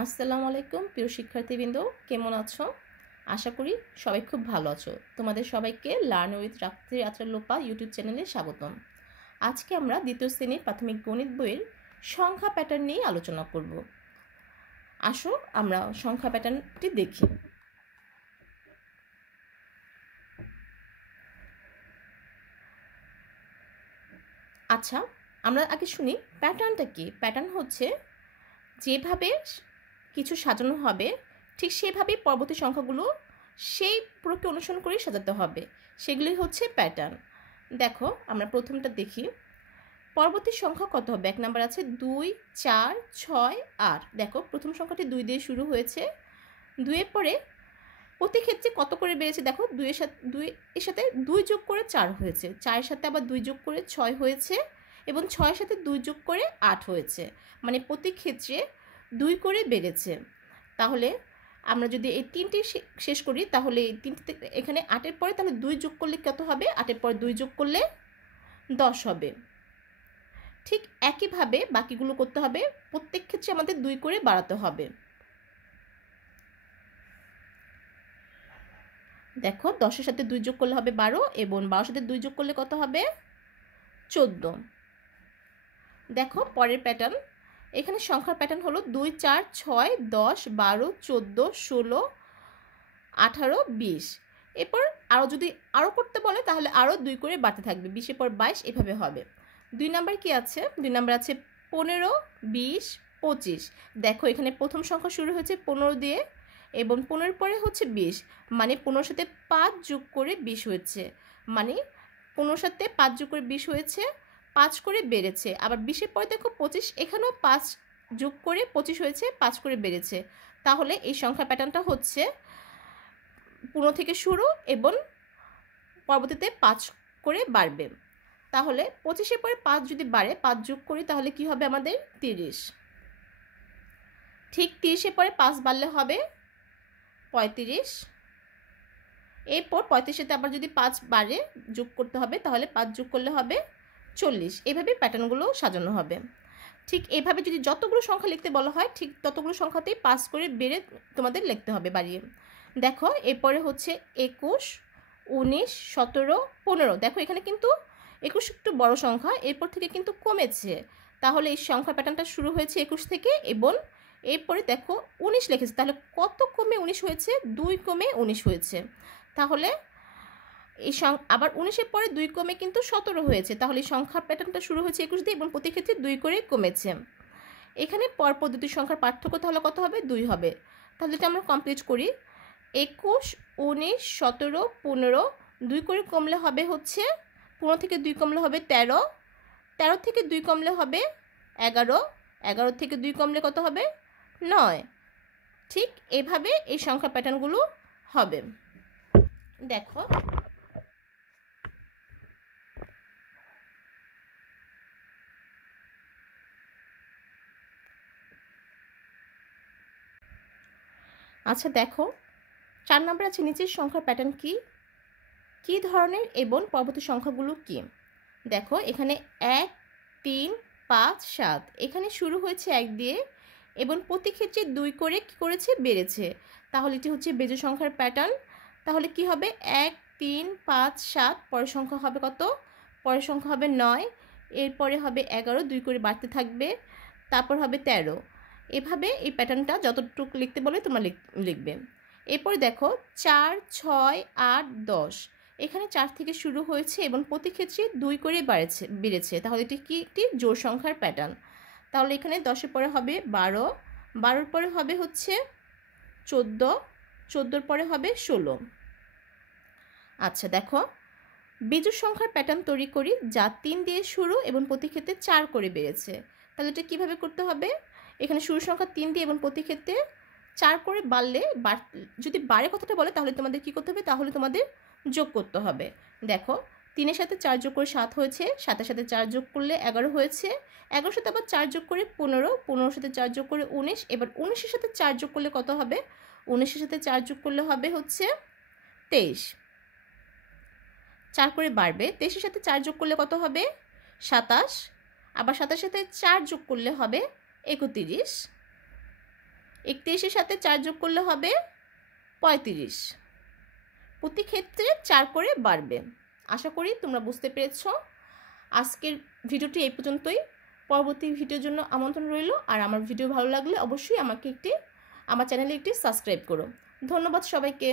আসসালামু আলাইকুম প্রিয় শিক্ষার্থীবৃন্দ, কেমন আছো? আশা করি সবাই খুব ভালো আছো। তোমাদের সবাইকে লার্ন উইথ রাত্রি আচরা লোপা ইউটিউব চ্যানেলে স্বাগতম। আজকে আমরা দ্বিতীয় শ্রেণীর প্রাথমিক গণিত বইয়ের সংখ্যা প্যাটার্ন নিয়ে আলোচনা করব। আসো আমরা সংখ্যা প্যাটার্নটি দেখি। আচ্ছা, আমরা আগে শুনি প্যাটার্নটা কি। প্যাটার্ন হচ্ছে যেভাবে কিছু সাজানো হবে ঠিক সেভাবেই পরবর্তী সংখ্যাগুলো সেই প্রক্রিয়া অনুসরণ করেই সাজাতে হবে, সেগুলি হচ্ছে প্যাটার্ন। দেখো আমরা প্রথমটা দেখি। পরবর্তী সংখ্যা কত হবে? এক নাম্বার আছে 2, 4, 6, 8। দেখো প্রথম সংখ্যাটি 2 দিয়ে শুরু হয়েছে, 2-এর পরে প্রতি ক্ষেত্রে কত করে বেড়েছে। দেখো 2 এর সাথে 2 যোগ করে 4 হয়েছে, 4-এর সাথে আবার 2 যোগ করে 6 হয়েছে এবং 6-এর সাথে 2 যোগ করে 8 হয়েছে, মানে প্রতি ক্ষেত্রে 2 করে বেড়েছে। তাহলে আমরা যদি এই তিনটি শেষ করি তাহলে এই তিনটি এখানে 8-এর পরে তাহলে 2 যোগ করলে কত হবে? 8-এর পরে 2 যোগ করলে 10 হবে। ঠিক একইভাবে বাকিগুলো করতে হবে, প্রত্যেক ক্ষেত্রে আমাদের 2 করে বাড়াতে হবে। দেখো 10-এর সাথে 2 যোগ করলে হবে 12 এবং 12-এর সাথে 2 যোগ করলে কত হবে? 14। দেখো পরের প্যাটার্ন, এখানে সংখ্যার প্যাটার্ন হলো 2, 4, 6, 10, 12, 14, 16, 18, 20। এরপর আরও যদি আরও করতে বলে তাহলে আরও 2 করে বাড়তে থাকবে, 20-এর পর 22, এভাবে হবে। 2 নাম্বার কি আছে? 2 নাম্বার আছে 15, 20, 25। দেখো এখানে প্রথম সংখ্যা শুরু হয়েছে 15 দিয়ে এবং 15-এর পরে হচ্ছে 20, মানে 15-এর সাথে 5 যোগ করে 20 হয়েছে, মানে 15-এর সাথে 5 যোগ করে 20 হয়েছে, 5 করে বেড়েছে। আবার 20-এর পরে দেখো 25, এখানেও 5 যোগ করে 25 হয়েছে, 5 করে বেড়েছে। তাহলে এই সংখ্যা প্যাটার্নটা হচ্ছে 15 থেকে শুরু এবং পরবর্তীতে 5 করে বাড়বে। তাহলে 25-এর পরে 5 যদি বাড়ে, 5 যোগ করি তাহলে কি হবে আমাদের? 30। ঠিক 30-এর পরে 5 বাড়লে হবে 35। এরপর 35-এর সাথে আবার যদি 5 বাড়ে যোগ করতে হবে, তাহলে 5 যোগ করলে হবে 40। এভাবে প্যাটার্নগুলো সাজানো হবে। ঠিক এভাবে যদি যতগুলো সংখ্যা লিখতে বলা হয় ঠিক ততগুলো সংখ্যাতেই 5 করে বেড়ে তোমাদের লিখতে হবে বাড়িয়ে। দেখো এরপরে হচ্ছে 21, 19, 17, 15। দেখো এখানে কিন্তু 21 একটু বড় সংখ্যা, এরপর থেকে কিন্তু কমেছে। তাহলে এই সংখ্যা প্যাটার্নটা শুরু হয়েছে 21 থেকে এবং এরপরে দেখো 19 লিখেছে, তাহলে কত কমে 19 হয়েছে? 2 কমে 19 হয়েছে। তাহলে এই আবার 19-এর পরে 2 কমে কিন্তু 17 হয়েছে। তাহলে এই সংখ্যার প্যাটার্নটা শুরু হয়েছে 21 দিয়ে এবং প্রতি ক্ষেত্রে 2 করে কমেছে। এখানে পরপর দুটি সংখ্যার পার্থক্য তাহলে কত হবে? 2 হবে। তাহলে এটা আমরা কমপ্লিট করি। 21, 19, 17, 15, 2 করে কমলে হবে হচ্ছে 15 থেকে 2 কমলে হবে 13, 13 থেকে 2 কমলে হবে 11, 11 থেকে 2 কমলে কত হবে? 9। ঠিক এভাবে এই সংখ্যা প্যাটার্নগুলো হবে। দেখো আচ্ছা, দেখো 4 নম্বর আছে নিচের সংখ্যার প্যাটার্ন কি ধরনের এবং পরবর্তী সংখ্যাগুলো কি। দেখো এখানে 1, 3, 5, 7। এখানে শুরু হয়েছে 1 দিয়ে এবং প্রতি ক্ষেত্রে 2 করে কি করেছে? বেড়েছে। তাহলে এটি হচ্ছে বেজোড় সংখ্যার প্যাটার্ন। তাহলে কি হবে? 1, 3, 5, 7। পরের সংখ্যা হবে কত? পরের সংখ্যা হবে 9, এরপরে হবে 11, 2 করে বাড়তে থাকবে, তারপর হবে 13। এভাবে এই প্যাটার্নটা যতটুকু লিখতে বলে তোমরা লিখবে। এরপরে দেখো 4, 6, 8, 10। এখানে 4 থেকে শুরু হয়েছে এবং প্রতি ক্ষেত্রে 2 করে বেড়েছে। তাহলে এটি কি? একটি জোড় সংখ্যার প্যাটার্ন। তাহলে এখানে 10-এর পরে হবে 12, 12-এর পরে হবে হচ্ছে 14, 14-এর পরে হবে 16। আচ্ছা দেখো বিজোড় সংখ্যার প্যাটার্ন তৈরি করি যা 3 দিয়ে শুরু এবং প্রতি ক্ষেত্রে 4 করে বেড়েছে। তাহলে এটা কীভাবে করতে হবে? এখানে শুরু সংখ্যা 3 দিয়ে এবং প্রতি ক্ষেত্রে 4 করে বাড়লে যদি বাড়ে কথাটা বলে তাহলে তোমাদের কী করতে হবে? তাহলে তোমাদের যোগ করতে হবে। দেখো 3-এর সাথে 4 যোগ করে 7 হয়েছে, 7-এর সাথে 4 যোগ করলে 11 হয়েছে, 11-এর সাথে আবার 4 যোগ করে 15, 15-এর সাথে 4 যোগ করে 19। এবার 19-এর সাথে 4 যোগ করলে কত হবে? 19-এর সাথে 4 যোগ করলে হবে হচ্ছে 23। 4 করে বাড়বে। 23-এর সাথে 4 যোগ করলে কত হবে? 27। আবার 27-এর সাথে 4 যোগ করলে হবে 31। 31-এর সাথে 4 যোগ করলে হবে 35। প্রতি ক্ষেত্রে 4 করে বাড়বে। আশা করি তোমরা বুঝতে পেরেছো। আজকের ভিডিওটি এই পর্যন্তই। পরবর্তী ভিডিওর জন্য আমন্ত্রণ রইল। আর আমার ভিডিও ভালো লাগলে অবশ্যই আমার চ্যানেলে একটি সাবস্ক্রাইব করো। ধন্যবাদ সবাইকে।